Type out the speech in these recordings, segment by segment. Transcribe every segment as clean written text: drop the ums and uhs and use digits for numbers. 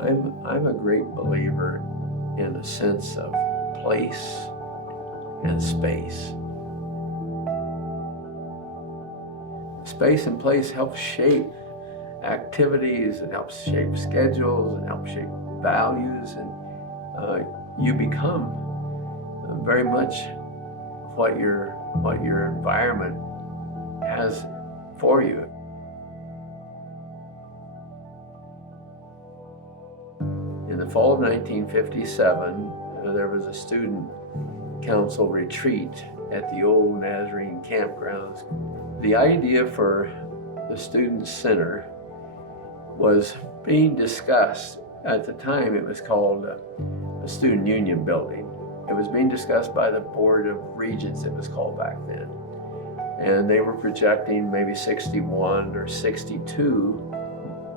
I'm a great believer in a sense of place and space. Space and place help shape activities, it helps shape schedules, it helps shape values, and you become very much what your environment has for you. In the fall of 1957, there was a student council retreat at the old Nazarene campgrounds. The idea for the Student Center was being discussed. At the time, it was called a Student Union Building. It was being discussed by the Board of Regents, it was called back then. And they were projecting maybe 61 or 62,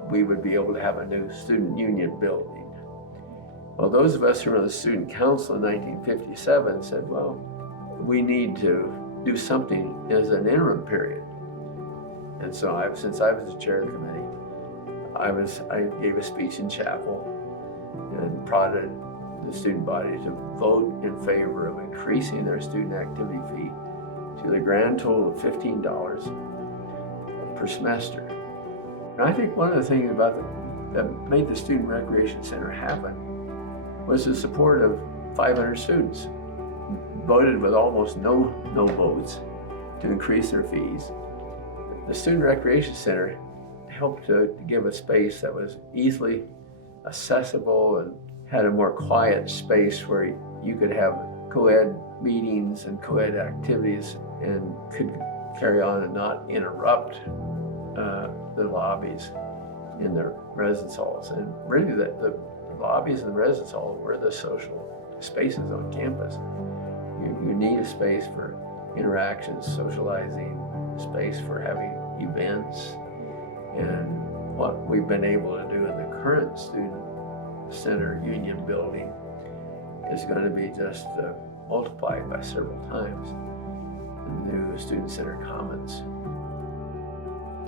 we would be able to have a new Student Union building. Well, those of us who were on the Student Council in 1957 said, well, we need to do something as an interim period. And so since I was the chair of the committee, I gave a speech in chapel and prodded the student body to vote in favor of increasing their student activity fee to the grand total of $15 per semester. And I think one of the things that made the Student Recreation Center happen was the support of 500 students, voted with almost no votes to increase their fees. The Student Recreation Center helped to give a space that was easily accessible and had a more quiet space where you could have co-ed meetings and co-ed activities and could carry on and not interrupt the lobbies in the residence halls. And really the lobbies and the residence halls were the social spaces on campus. You need a space for interactions, socializing, space for having events. And what we've been able to do in the current Student Center Union building is going to be just multiplied by several times in the new Student Center Commons.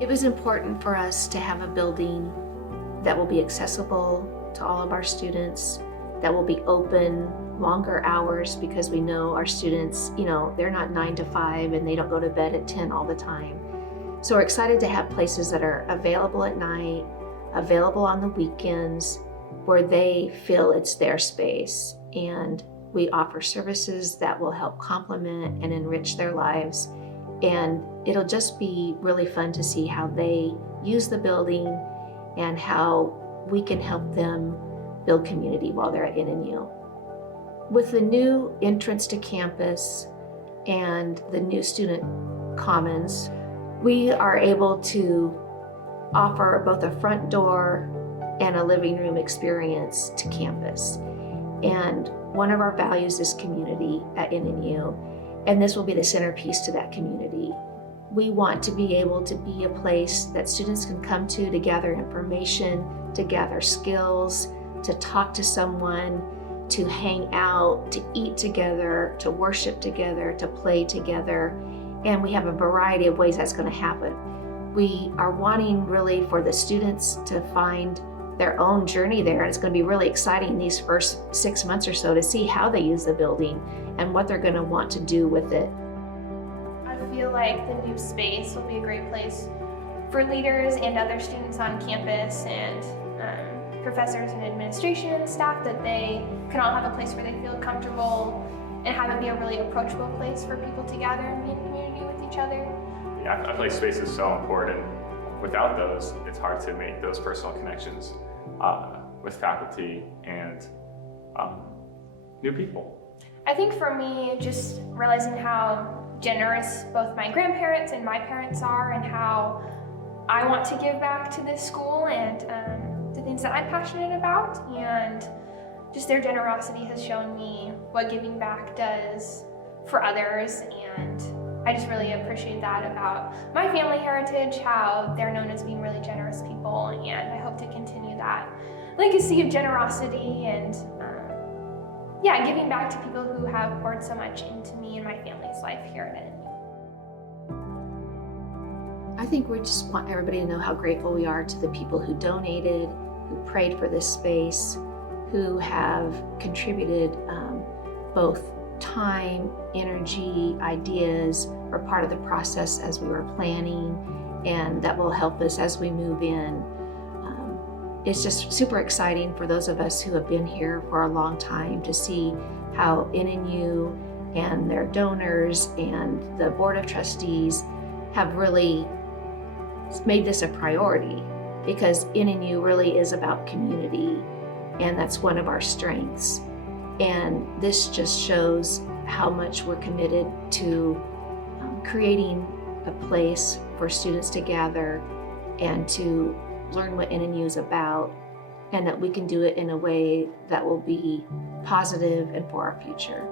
It was important for us to have a building that will be accessible to all of our students, that will be open longer hours, because we know our students, they're not 9 to 5 and they don't go to bed at 10 all the time. So we're excited to have places that are available at night, available on the weekends, where they feel it's their space. And we offer services that will help complement and enrich their lives. And it'll just be really fun to see how they use the building and how we can help them build community while they're at NNU. With the new entrance to campus and the new student commons, we are able to offer both a front door and a living room experience to campus. And one of our values is community at NNU, and this will be the centerpiece to that community. We want to be able to be a place that students can come to gather information, to gather skills, to talk to someone, to hang out, to eat together, to worship together, to play together. And we have a variety of ways that's going to happen. We are wanting really for the students to find their own journey there. And it's going to be really exciting these first 6 months or so to see how they use the building and what they're going to want to do with it. I feel like the new space will be a great place for leaders and other students on campus and professors and administration and staff, that they can all have a place where they feel comfortable and have it be a really approachable place for people to gather and be in community with each other. Yeah, I feel like space is so important. Without those, it's hard to make those personal connections with faculty and new people. I think for me, just realizing how generous both my grandparents and my parents are, and how I want to give back to this school and the things that I'm passionate about, and just their generosity has shown me what giving back does for others, and I just really appreciate that about my family heritage, how they're known as being really generous people, and I hope to continue that legacy of generosity and giving back to people who have poured so much into me and my family's life here at NNU. I think we just want everybody to know how grateful we are to the people who donated, who prayed for this space, who have contributed both time, energy, ideas, or part of the process as we were planning, and that will help us as we move in. It's just super exciting for those of us who have been here for a long time to see how NNU and their donors and the Board of Trustees have really made this a priority, because NNU really is about community, and that's one of our strengths. And this just shows how much we're committed to creating a place for students to gather and to learn what NNU is about, and that we can do it in a way that will be positive and for our future.